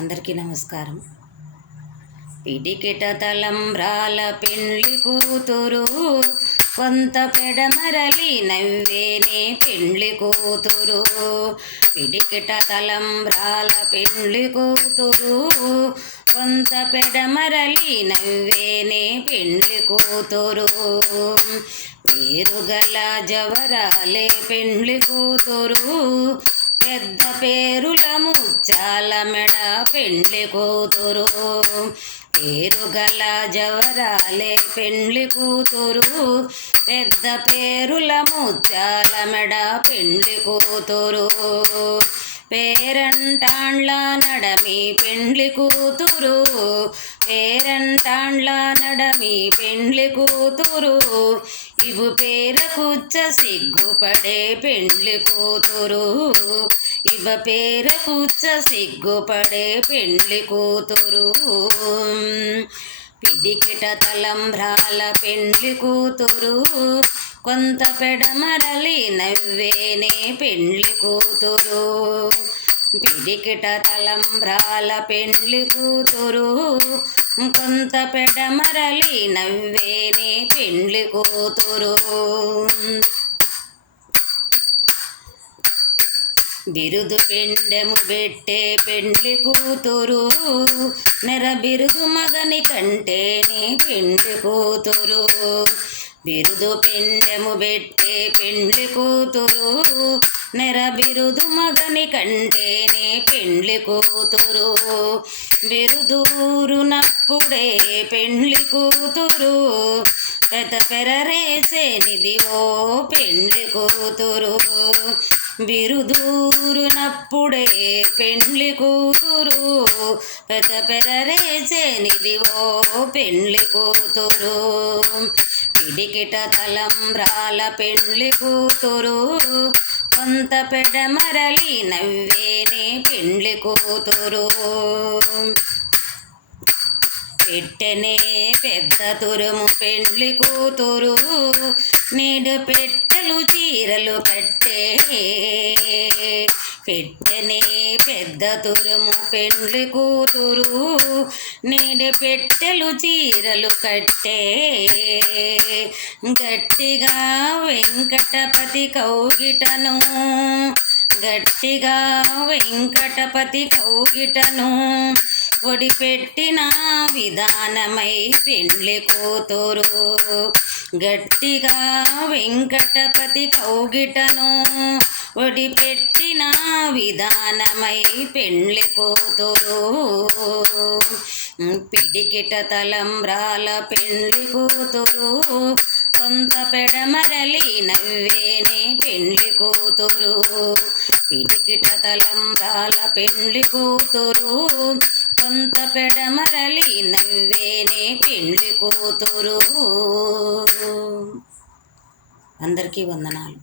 అందరికీ నమస్కారం. పిడికిట తలంబ్రాల పెండ్లి కూతురు, కొంత పెడమరలి నవ్వేనే పెండ్లి కూతురు. పిడికిట తలంబ్రాల పెండ్లి కూతురు, కొంత పెడమరలి నవ్వేనే పెండ్లి కూతురు. పేరుగల జవరాలే పెండ్లి కూతురు, పెద్ద పేరుల ముచ్చాల మెడ పెండ్లి కూతురు. పేరుగల జవరాలే పెండ్లి కూతురు, పెద్ద పేరుల ముచ్చాల మెడ పెండ్లి కూతురు. పేరంటాండ్ల నడమి పెండ్లి కూతురు, పేరంటాండ్ల నడమి పెండ్లి కూతురు. ఇవు పేరకుచ్చ సిగ్గుపడే పెండ్లి కూతురు, ఇవ పేరకుచ్చ సిగ్గుపడే పెండ్లి కూతురు. పిడికిట తలంబ్రాల పెండ్లి కూతురు, కొంత పెడమరలి నవ్వేనే పెండ్లి కూతురు. పిడికిట తలంబ్రాల పెండ్లి కూతురు, కొంత పెడమరలి నవ్వేనే పెండ్లి కూతురు. బిరుదు పెండెము పెట్టే పెండ్లి కూతురు, నెర బిరుదు మగని కంటేనే పెండ్లి కూతురు. బిరుదు పెండెము పెట్టే పెండ్లి కూతురు, నెర బిరుదు మగని కంటేనే పెండ్లి కూతురు. బిరుదూరునప్పుడే పెండ్లి కూతురు, పెద్ద పెరరేసేనిదివో పెండ్లి కూతురు. బిరుదూరునప్పుడే పెండ్లి కూతురు, పెద్ద పెరరేసేనిదివో పెండ్లి కూతురు. పిడికిట తలంబ్రాల పెండ్లి కూతురు, కొంత పెడమరలి నవ్వేనే పెండ్లి కూతురు. పెట్టెనే పెద్ద తురుము పెండ్లి కూతురు, నేడు పెట్టెలు చీరలు కట్టే. పెట్టెనే పెద్ద తురుము పెండ్లి కూతురు, నేడు పెట్టెలు చీరలు కట్టే. గట్టిగా వెంకటపతి కౌగిటను, గట్టిగా వెంకటపతి కౌగిటను ఒడిపెట్టిన విధానమై పెండ్లి కూతురు. గట్టిగా వెంకటపతి కౌగిటను ఒడిపెట్టిన విధానమై పెండ్లి కూతురు. పిడికిట తలంబ్రాల పెండ్లి కూతురు, కొంత పెడమరలి నవ్వేనే పెండ్లి కూతురు. పిడికిట తలంబ్రాల పెండ్లి కూతురు, కొంత పెడమరలి నవ్వేనే పెండ్లి కూతురు. అందరికీ వందనాలు.